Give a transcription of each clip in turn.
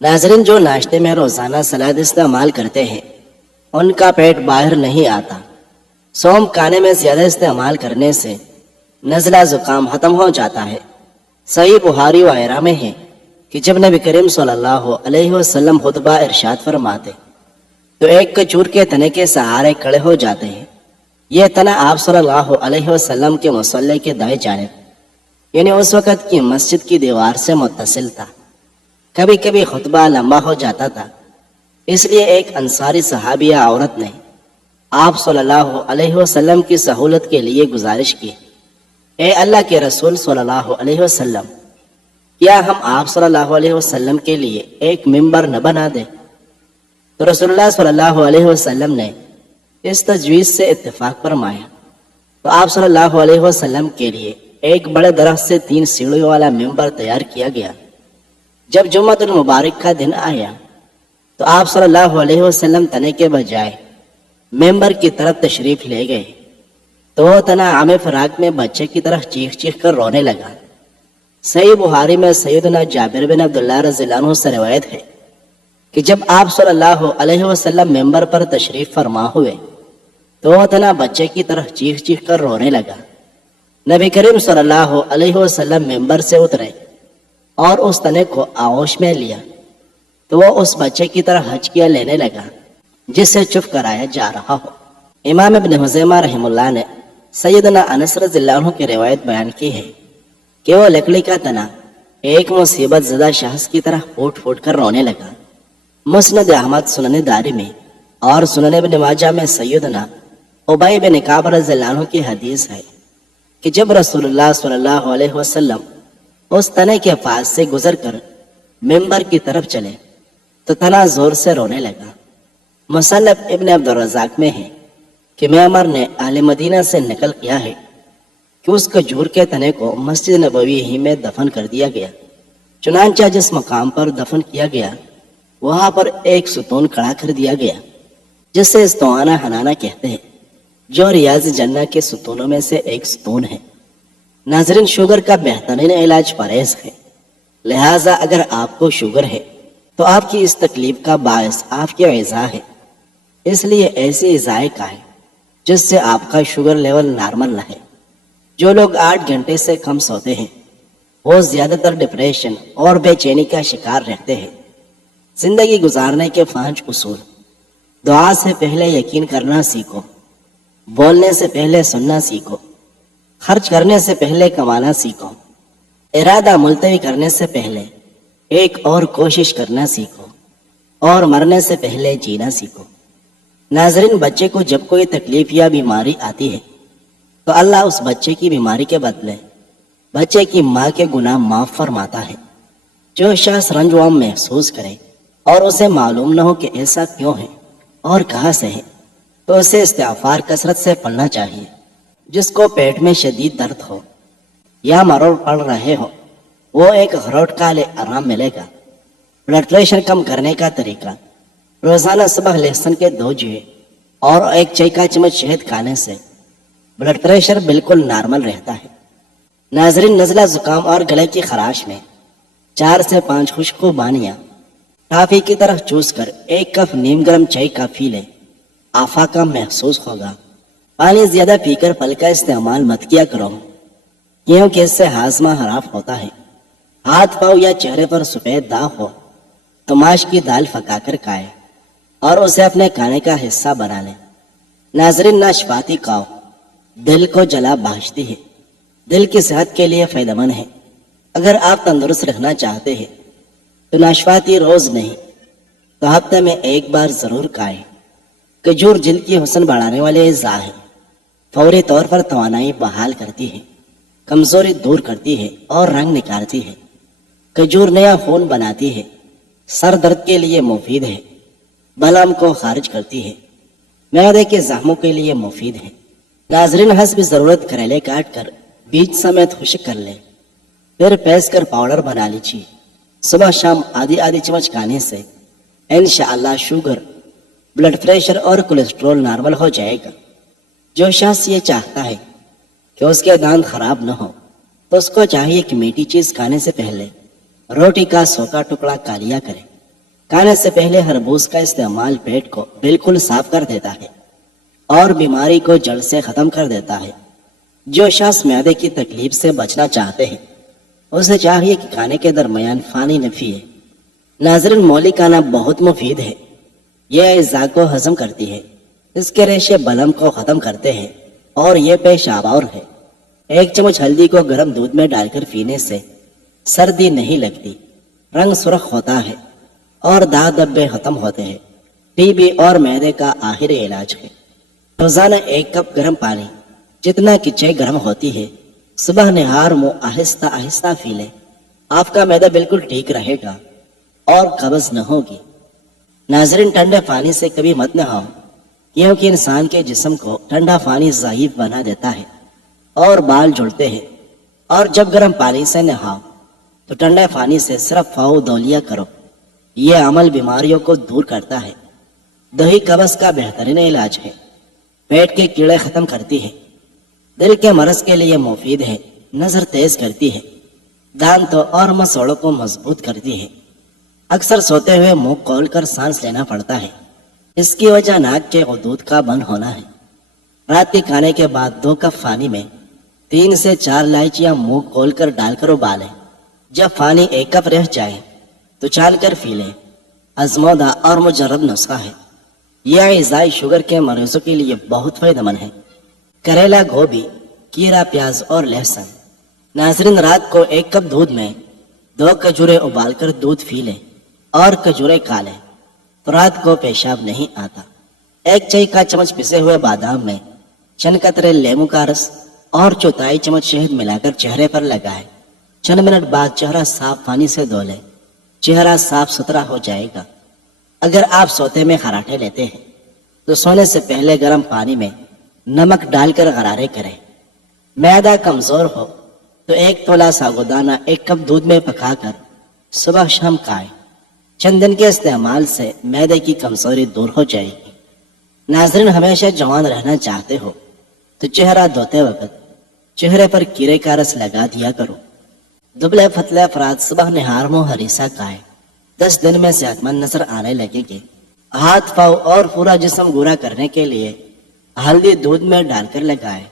ناظرین، جو ناشتے میں روزانہ سلاد استعمال کرتے ہیں ان کا پیٹ باہر نہیں آتا۔ سوم کھانے میں زیادہ استعمال کرنے سے نزلہ زکام ختم ہو جاتا ہے۔ صحیح بخاری وغیرہ میں ہے کہ جب نبی کریم صلی اللہ علیہ وسلم خطبہ ارشاد فرماتے تو ایک کھجور کے تنے کے سہارے کھڑے ہو جاتے ہیں۔ یہ تنا آپ صلی اللہ علیہ وسلم کے مصلی کے دائیں جانب یعنی اس وقت کی مسجد کی دیوار سے متصل تھا۔ کبھی کبھی خطبہ لمبا ہو جاتا تھا، اس لیے ایک انصاری صحابیہ عورت نے آپ صلی اللہ علیہ وسلم کی سہولت کے لیے گزارش کی، اے اللہ کے رسول صلی اللہ علیہ وسلم، کیا ہم آپ صلی اللہ علیہ وسلم کے لیے ایک ممبر نہ بنا دیں؟ تو رسول اللہ صلی اللہ علیہ وسلم نے اس تجویز سے اتفاق فرمایا تو آپ صلی اللہ علیہ وسلم کے لیے ایک بڑے درخت سے 3 سیڑھیوں والا ممبر تیار کیا گیا۔ جب جمعۃ المبارک کا دن آیا تو آپ صلی اللہ علیہ وسلم تنے کے بجائے ممبر کی طرف تشریف لے گئے تو وہ تنا عام فراق میں بچے کی طرح چیخ چیخ کر رونے لگا۔ صحیح بخاری میں سیدنا جابر بن عبداللہ رضی اللہ عنہ سے روایت ہے کہ جب آپ صلی اللہ علیہ وسلم ممبر پر تشریف فرما ہوئے تو وہ تنا بچے کی طرح چیخ چیخ کر رونے لگا۔ نبی کریم صلی اللہ علیہ وسلم ممبر سے اترے اور اس تنے کو آغوش میں لیا تو وہ اس بچے کی طرح ہچکیاں لینے لگا جسے چپ کرایا جا رہا ہو۔ امام ابن خزیمہ رحم اللہ نے سیدنا انس رضی اللہ عنہ کی روایت بیان کی ہے کہ وہ لکڑی کا تنا ایک مصیبت زدہ شخص کی طرح پھوٹ پھوٹ کر رونے لگا۔ مسند احمد، سنن داری میں اور سنن ابن ماجہ میں سیدنا ابی بن کعب رضی اللہ عنہ کی حدیث ہے کہ جب رسول اللہ صلی اللہ علیہ وسلم اس تنے کے پاس سے گزر کر ممبر کی طرف چلے تو تنا زور سے رونے لگا۔ مصنف ابن عبد الرزاق میں ہے کہ معمر نے اہل مدینہ سے نقل کیا ہے کہ اس کھجور کے تنے کو مسجد نبوی ہی میں دفن کر دیا گیا۔ چنانچہ جس مقام پر دفن کیا گیا وہاں پر ایک ستون کھڑا کر دیا گیا جسے استوانہ حنانہ کہتے ہیں، جو ریاض جنہ کے ستونوں میں سے ایک ستون ہے۔ ناظرین، شوگر کا بہترین علاج پرہیز ہے، لہٰذا اگر آپ کو شوگر ہے تو آپ کی اس تکلیف کا باعث آپ کی غذا ہے، اس لیے ایسی غذائیں کھائیں جس سے آپ کا شوگر لیول نارمل رہے۔ جو لوگ 8 گھنٹے سے کم سوتے ہیں وہ زیادہ تر ڈپریشن اور بے چینی کا شکار رہتے ہیں۔ زندگی گزارنے کے 5 اصول: دعا سے پہلے یقین کرنا سیکھو، بولنے سے پہلے سننا سیکھو، خرچ کرنے سے پہلے کمانا سیکھو، ارادہ ملتوی کرنے سے پہلے ایک اور کوشش کرنا سیکھو، اور مرنے سے پہلے جینا سیکھو۔ ناظرین، بچے کو جب کوئی تکلیف یا بیماری آتی ہے تو اللہ اس بچے کی بیماری کے بدلے بچے کی ماں کے گناہ معاف فرماتا ہے۔ جو شخص رنج و غم محسوس کرے اور اسے معلوم نہ ہو کہ ایسا کیوں ہے اور کہاں سے ہے تو اسے استغفار کثرت سے پڑھنا چاہیے۔ جس کو پیٹ میں شدید درد ہو یا مروڑ پڑ رہے ہو وہ ایک اخروٹ کھا لے، آرام ملے گا۔ بلڈ پریشر کم کرنے کا طریقہ: روزانہ صبح لہسن کے 2 جوئے اور 1 چائے کا چمچ شہد کھانے سے بلڈ پریشر بالکل نارمل رہتا ہے۔ ناظرین، نزلہ زکام اور گلے کی خراش میں 4 سے 5 خشک خوبانیاں ٹافی کی طرح چوس کر 1 کپ نیم گرم چائے کا پی لیں، آفاقہ محسوس ہوگا۔ پانی زیادہ پی کر پھل کا استعمال مت کیا کرو کیونکہ اس سے ہاضمہ خراب ہوتا ہے۔ ہاتھ پاؤں یا چہرے پر سفید داغ ہو تو ماش کی دال پکا کر کھائے اور اسے اپنے کھانے کا حصہ بنا لیں۔ ناظرین، ناشپاتی کھاؤ، دل کو جلا بخشتی ہے، دل کی صحت کے لیے فائدہ مند ہے۔ اگر آپ تندرست رہنا چاہتے ہیں تو ناشپاتی روز نہیں تو ہفتے میں 1 بار ضرور کھائیں۔ کھجور جلد کی حسن بڑھانے والے اجزاء ہے، فوری طور پر توانائی بحال کرتی ہے، کمزوری دور کرتی ہے اور رنگ نکالتی ہے۔ کھجور نیا خون بناتی ہے، سر درد کے لیے مفید ہے، بلغم کو خارج کرتی ہے، معدے کے زخموں کے لیے مفید ہے۔ ناظرین، حسب ضرورت کریلے کاٹ کر بیج سمیت خشک کر لیں، پھر پیس کر پاؤڈر بنا لیجیے۔ صبح شام آدھی چمچ کھانے سے انشاءاللہ شوگر، بلڈ پریشر اور کولیسٹرول نارمل ہو جائے گا۔ جو شخص یہ چاہتا ہے کہ اس کے دانت خراب نہ ہو تو اس کو چاہیے کہ میٹھی چیز کھانے سے پہلے روٹی کا 100 کا ٹکڑا کھا لیا کرے۔ کھانے سے پہلے خربوز کا استعمال پیٹ کو بالکل صاف کر دیتا ہے اور بیماری کو جڑ سے ختم کر دیتا ہے۔ جو شخص معدے کی تکلیف سے بچنا چاہتے ہیں اسے چاہیے کہ کھانے کے درمیان پانی نہ پیے۔ ناظرین، مولی کھانا بہت مفید ہے۔ یہ اعضاء کو ہضم کرتی ہے، اس کے ریشے بلم کو ختم کرتے ہیں اور یہ پیشاب اور ہے۔ 1 چمچ ہلدی کو گرم دودھ میں ڈال کر پینے سے سردی نہیں لگتی، رنگ سرخ ہوتا ہے اور داغ دبے ختم ہوتے ہیں۔ ٹی بی اور معدے کا آخری علاج ہے۔ روزانہ 1 کپ گرم پانی جتنا کہ چائے گرم ہوتی ہے صبح نہار منہ آہستہ آہستہ پی لیں۔ آپ کا معدہ بالکل ٹھیک رہے گا اور قبض نہ ہوگی۔ ناظرین، ٹھنڈے پانی سے کبھی مت نہاؤ، کیونکہ انسان کے جسم کو ٹھنڈا پانی ضعیف بنا دیتا ہے اور بال جھڑتے ہیں۔ اور جب گرم پانی سے نہاؤ تو ٹھنڈے پانی سے صرف پاؤں دھولیا کرو۔ یہ عمل بیماریوں کو دور کرتا ہے۔ دہی قبض کا بہترین علاج ہے، پیٹ کے کیڑے ختم کرتی ہے، دل کے مرض کے لیے مفید ہے، نظر تیز کرتی ہے، دانتوں اور مسوڑوں کو مضبوط کرتی ہے۔ اکثر سوتے ہوئے منہ کھول کر سانس لینا پڑتا ہے، اس کی وجہ ناک کے غدود کا بند ہونا ہے۔ رات کے کھانے کے بعد 2 کپ پانی میں 3 سے 4 الائچیاں منہ کھول کر ڈال کر ابالیں۔ جب پانی 1 کپ رہ جائے تو چھان کر پی لیں۔ آزمودہ اور مجرب نسخہ ہے، یہ اعضائی شوگر کے مریضوں کے لیے بہت فائدہ مند ہے۔ کریلا، گوبھی، کیرا، پیاز اور لہسن۔ ناظرین، رات کو 1 کپ دودھ میں 2 کھجوریں ابال کر دودھ پی لیں اور کھجوریں کھا لیں تو رات کو پیشاب نہیں آتا۔ 1 چائے کا چمچ پسے ہوئے بادام میں چند قطرے لیموں کا رس اور 1/4 چمچ شہد ملا کر چہرے پر لگائیں۔ چند منٹ بعد چہرہ صاف پانی سے دھو لیں، چہرہ صاف ستھرا ہو جائے گا۔ اگر آپ سوتے میں خراٹے لیتے ہیں تو سونے سے پہلے گرم پانی میں نمک ڈال کر غرارے کریں۔ معدہ کمزور ہو تو 1 تولہ ساگودانہ 1 کپ دودھ میں پکا کر صبح شام کھائیں۔ چند دن کے استعمال سے معدے کی کمزوری دور ہو جائے گی۔ ناظرین، ہمیشہ جوان رہنا چاہتے ہو تو چہرہ دھوتے وقت چہرے پر کیرے کا رس لگا دیا کرو۔ دبلے پتلے افراد صبح نہار منہ ہریسہ کھائیں، 10 دن میں صحت مند نظر آنے لگے گی۔ ہاتھ، پاؤں اور پورا جسم گورا کرنے کے لیے ہلدی دودھ میں ڈال کر لگائیں۔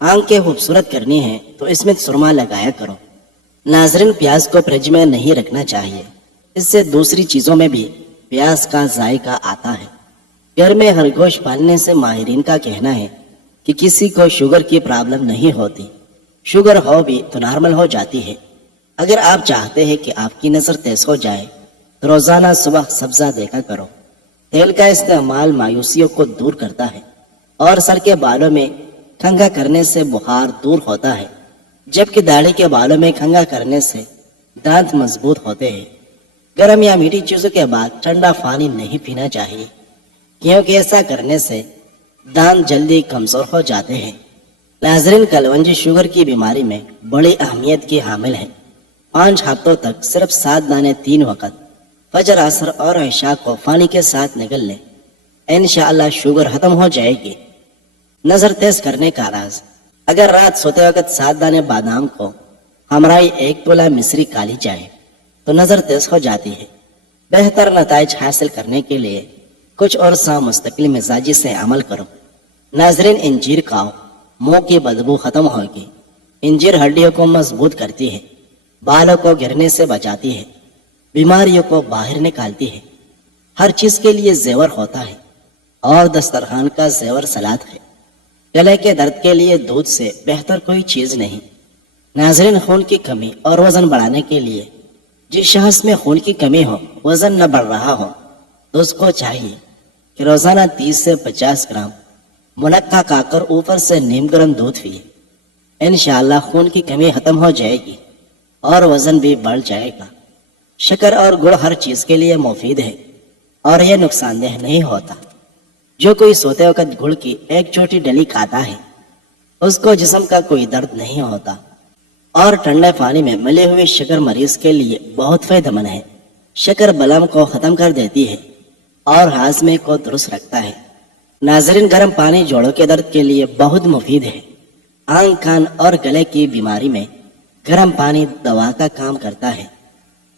آنکھیں خوبصورت کرنی ہے تو اس میں سرما لگایا کرو۔ ناظرین، پیاز کو فریج میں نہیں رکھنا چاہیے، اس سے دوسری چیزوں میں بھی پیاز کا ذائقہ آتا ہے۔ گھر میں خرگوش پالنے سے ماہرین کا کہنا ہے کہ کسی کو شوگر کی پرابلم نہیں ہوتی، شوگر ہو بھی تو نارمل ہو جاتی ہے۔ اگر آپ چاہتے ہیں کہ آپ کی نظر تیز ہو جائے تو روزانہ صبح سبزہ دیکھا کرو۔ تیل کا استعمال مایوسیوں کو دور کرتا ہے اور سر کے بالوں میں کھنگا کرنے سے بخار دور ہوتا ہے، جبکہ داڑھی کے بالوں میں کھنگا کرنے سے دانت مضبوط ہوتے ہیں۔ گرم یا میٹھی چیزوں کے بعد ٹھنڈا پانی نہیں پینا چاہیے، کیونکہ ایسا کرنے سے دانت جلدی کمزور ہو جاتے ہیں۔ ناظرین، کلونجی شوگر کی بیماری میں بڑی اہمیت کی حامل ہے۔ 5 ہفتوں تک صرف 7 دانے 3 وقت فجر، عصر اور عشاء کو پانی کے ساتھ نگل لیں، انشاءاللہ شوگر ختم ہو جائے گی۔ نظر تیز کرنے کا راز: اگر رات سوتے وقت 7 دانے بادام کو ہمراہی 1 تولہ مصری کالی جائے تو نظر تیز ہو جاتی ہے۔ بہتر نتائج حاصل کرنے کے لیے کچھ عرصہ مستقل مزاجی سے عمل کرو۔ ناظرین، انجیر کھاؤ، منہ کی بدبو ختم ہوگی۔ انجیر ہڈیوں کو مضبوط کرتی ہے، بالوں کو گرنے سے بچاتی ہے، بیماریوں کو باہر نکالتی ہے۔ ہر چیز کے لیے زیور ہوتا ہے اور دسترخوان کا زیور سلاد ہے۔ گلے کے درد کے لیے دودھ سے بہتر کوئی چیز نہیں۔ ناظرین، خون کی کمی اور وزن بڑھانے کے لیے جس شخص میں خون کی کمی ہو، وزن نہ بڑھ رہا ہو، تو اس کو چاہیے کہ روزانہ 30 سے 50 گرام منقع کھا کر اوپر سے نیم گرم دودھ پیے۔ انشاءاللہ خون کی کمی ختم ہو جائے گی اور وزن بھی بڑھ جائے گا۔ شکر اور گڑ ہر چیز کے لیے مفید ہے اور یہ نقصان دہ نہیں ہوتا۔ جو کوئی سوتے وقت گڑ کی 1 چھوٹی ڈلی کھاتا ہے اس کو جسم کا کوئی درد نہیں ہوتا، اور ٹھنڈے پانی میں ملے ہوئے شکر مریض کے لیے بہت فائدہ مند ہے۔ شکر بلم کو ختم کر دیتی ہے اور ہاضمے کو درست رکھتا ہے۔ ناظرین، گرم پانی جوڑوں کے درد کے لیے بہت مفید ہے۔ آنکھ، کان اور گلے کی بیماری میں گرم پانی دوا کا کام کرتا ہے۔